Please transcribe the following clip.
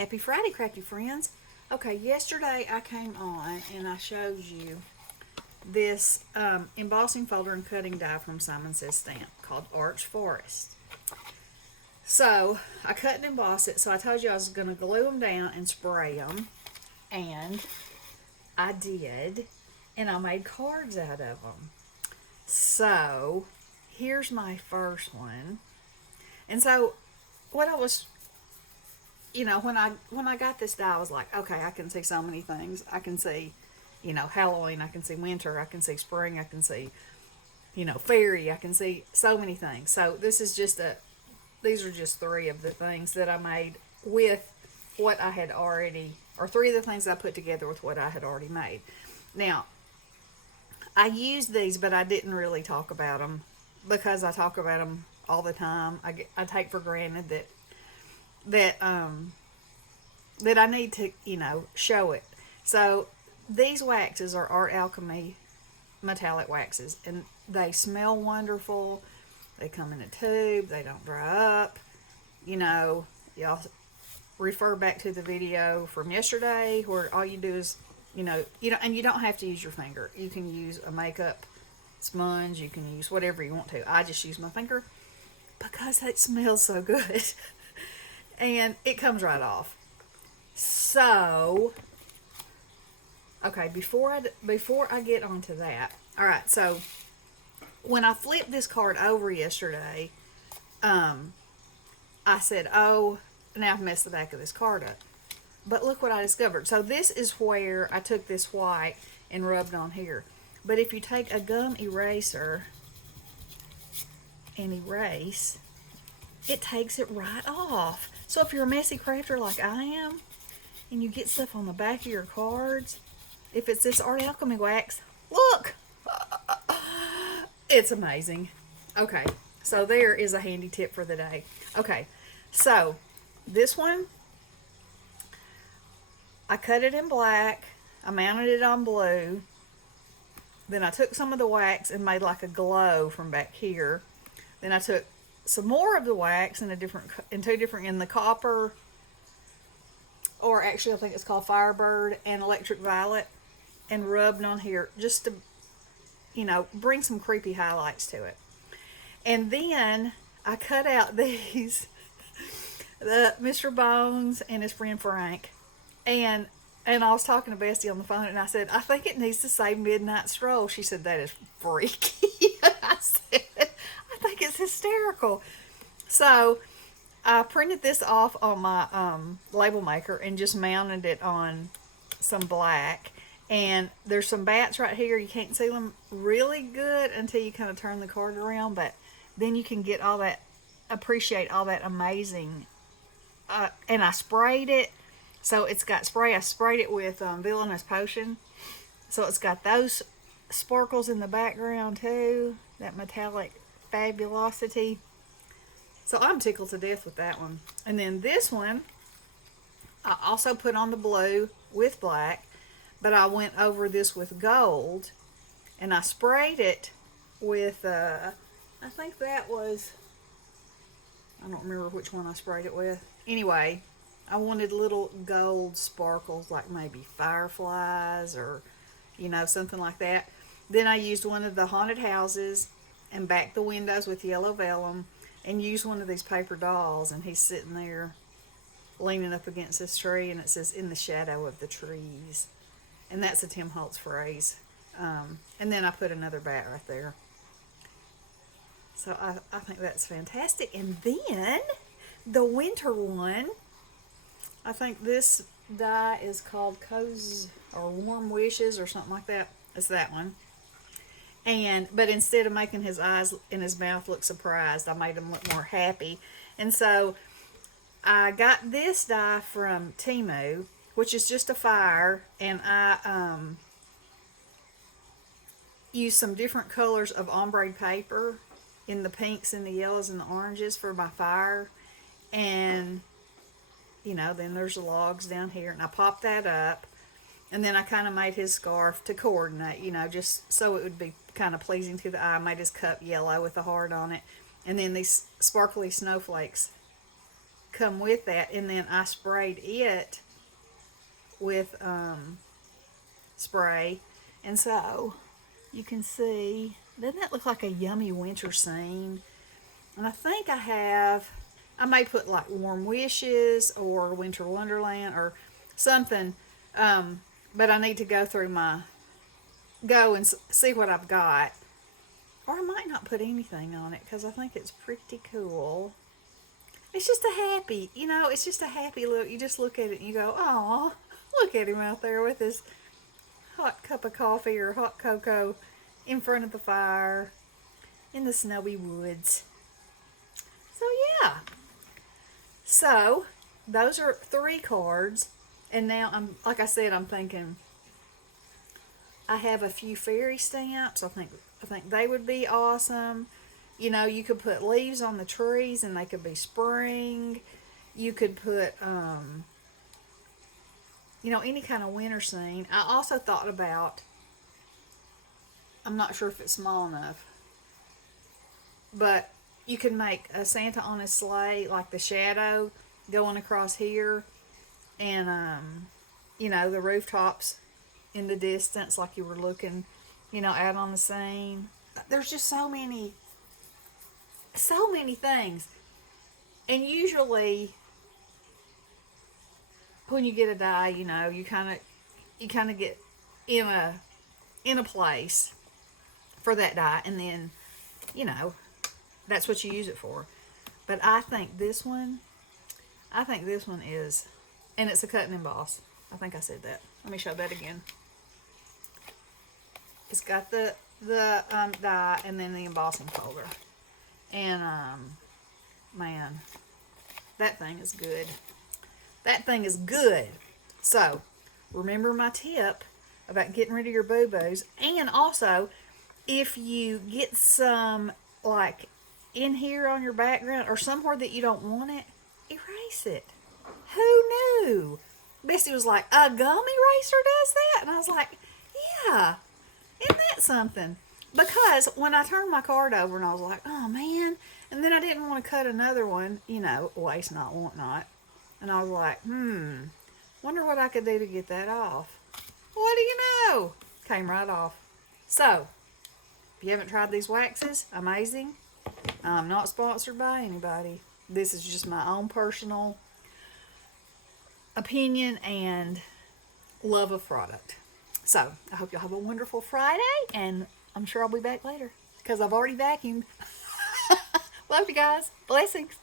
Happy Friday, Crafty Friends. Okay, yesterday I came on and I showed you this embossing folder and cutting die from Simon Says Stamp called Arched Forest. So I cut and emboss it. So I told you I was going to glue them down and spray them. And I did. And I made cards out of them. So here's my first one. And so what I was, when I got this die, I was like, okay, I can see so many things. I can see, Halloween. I can see winter. I can see spring. I can see, fairy. I can see so many things. So these are just three of the things that I made with what I had already, or three of the things I put together with what I had already made. Now, I used these, but I didn't really talk about them because I talk about them all the time. I take for granted that I need to, show it. So these waxes are Art Alchemy metallic waxes, and they smell wonderful. They come in a tube. They don't dry up. Y'all refer back to the video from yesterday where all you do is, and you don't have to use your finger. You can use a makeup sponge. You can use whatever you want to. I just use my finger because it smells so good. And it comes right off. So, okay, before I get onto that, all right. So, when I flipped this card over yesterday, I said, "Oh, now I've messed the back of this card up." But look what I discovered. So this is where I took this white and rubbed on here. But if you take a gum eraser and erase, it takes it right off. So if you're a messy crafter like I am, and you get stuff on the back of your cards, if it's this Art Alchemy wax, look! It's amazing. Okay, so there is a handy tip for the day. Okay, so this one, I cut it in black, I mounted it on blue, then I took some of the wax and made like a glow from back here. Then I took some more of the wax in the copper, or actually I think it's called Firebird and Electric Violet, and rubbed on here just to, bring some creepy highlights to it. And then I cut out these, the Mr. Bones and his friend Frank, and I was talking to Bestie on the phone, and I said, I think it needs to say Midnight Stroll. She said, that is freaky. I said, I think it's hysterical. So I printed this off on my label maker and just mounted it on some black. And there's some bats right here. You can't see them really good until you kind of turn the card around, but then you can get appreciate all that amazing. And I sprayed it. So it's got spray. I sprayed it with Villainous Potion. So it's got those sparkles in the background too. That metallic fabulosity. So I'm tickled to death with that one. And then this one, I also put on the blue with black, but I went over this with gold, and I sprayed it with, I think that was, I don't remember which one I sprayed it with. Anyway, I wanted little gold sparkles, like maybe fireflies or, something like that. Then I used one of the haunted houses and backed the windows with yellow vellum, and used one of these paper dolls, and he's sitting there leaning up against this tree, and it says, "In the shadow of the trees." And that's a Tim Holtz phrase. And then I put another bat right there. So I think that's fantastic. And then the winter one, I think this die is called Cozy or Warm Wishes or something like that. It's that one. But instead of making his eyes and his mouth look surprised, I made him look more happy. And so I got this die from Temu, which is just a fire, and I used some different colors of ombre paper in the pinks and the yellows and the oranges for my fire. And then there's the logs down here, and I popped that up. And then I kind of made his scarf to coordinate, just so it would be kind of pleasing to the eye. I made his cup yellow with a heart on it. And then these sparkly snowflakes come with that, and then I sprayed it with spray, and so you can see, doesn't that look like a yummy winter scene? And I think I may put like Warm Wishes or Winter Wonderland or something, but I need to go and see what I've got. Or I might not put anything on it because I think it's pretty cool. It's just a happy, it's just a happy look. You just look at it and you go, "Aw, look at him out there with his hot cup of coffee or hot cocoa in front of the fire in the snowy woods." So yeah. So those are 3 cards. And now like I said, I'm thinking I have a few fairy stamps. I think they would be awesome. You could put leaves on the trees and they could be spring. You could put any kind of winter scene. I also thought about, I'm not sure if it's small enough, but you could make a Santa on his sleigh, like the shadow going across here, and the rooftops in the distance, like you were looking, out on the scene. There's just so many things, and usually when you get a die, you kind of get in a place for that die, and then that's what you use it for. But I think this one is, and it's a cut and emboss. I think I said that. Let me show that again. It's got the die and then the embossing folder. And man, that thing is good. That thing is good. So remember my tip about getting rid of your boo-boos. And also, if you get some like in here on your background or somewhere that you don't want it, erase it. Who knew? Bessie was like, a gum eraser does that? And I was like, yeah, isn't that something? Because when I turned my card over and I was like, oh man, and then I didn't want to cut another one, waste not, want not. And I was like, wonder what I could do to get that off. What do you know? Came right off. So, if you haven't tried these waxes, amazing. I'm not sponsored by anybody. This is just my own personal opinion and love of product. So, I hope y'all have a wonderful Friday, and I'm sure I'll be back later because I've already vacuumed. Love you guys. Blessings.